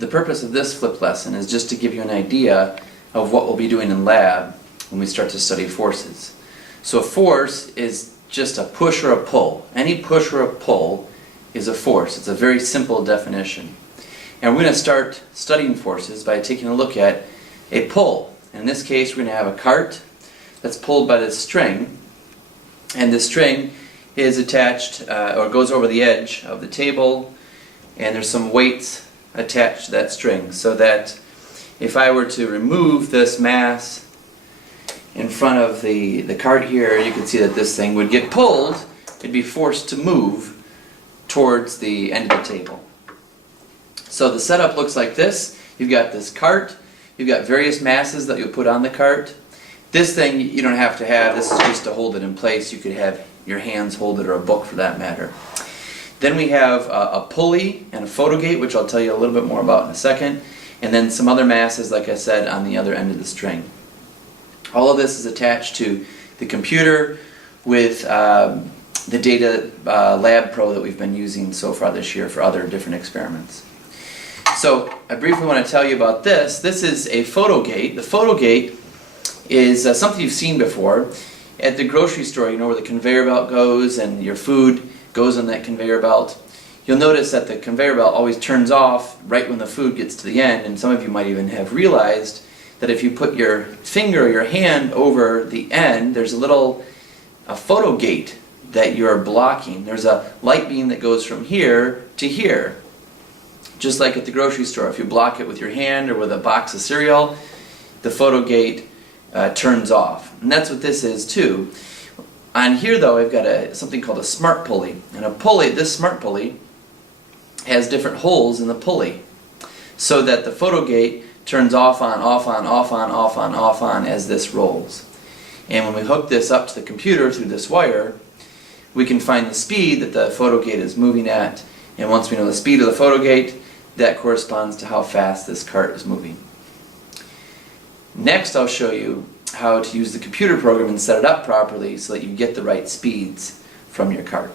the purpose of this flip lesson is just to give you an idea of what we'll be doing in lab when we start to study forces. So a force is just a push or a pull. Any push or a pull is a force. It's a very simple definition. And we're going to start studying forces by taking a look at a pull. In this case, we're going to have a cart that's pulled by this string, and this string is attached or goes over the edge of the table, and there's some weights attached to that string, so that if I were to remove this mass in front of the cart here, you can see that this thing would get pulled. It'd be forced to move towards the end of the table. So the setup looks like this. You've got this cart, you've got various masses that you'll put on the cart. This thing you don't have to have, this is just to hold it in place. You could have your hands hold it, or a book for that matter. Then we have a pulley and a photo gate, which I'll tell you a little bit more about in a second, and then some other masses, like I said, on the other end of the string. All of this is attached to the computer with the Data Lab Pro that we've been using so far this year for other different experiments. So I briefly want to tell you about this. This is a photo gate. The photo gate is something you've seen before. At the grocery store, you know where the conveyor belt goes and your food goes on that conveyor belt. You'll notice that the conveyor belt always turns off right when the food gets to the end, and some of you might even have realized that if you put your finger or your hand over the end, there's a photo gate that you're blocking. There's a light beam that goes from here to here. Just like at the grocery store, if you block it with your hand or with a box of cereal, the photo gate turns off. And that's what this is too. On here though, I've got something called a smart pulley. And a pulley, this smart pulley, has different holes in the pulley, so that the photo gate turns off on, off on, off on, off on, off on as this rolls. And when we hook this up to the computer through this wire, we can find the speed that the photo gate is moving at. And once we know the speed of the photo gate, that corresponds to how fast this cart is moving. Next, I'll show you how to use the computer program and set it up properly so that you get the right speeds from your cart.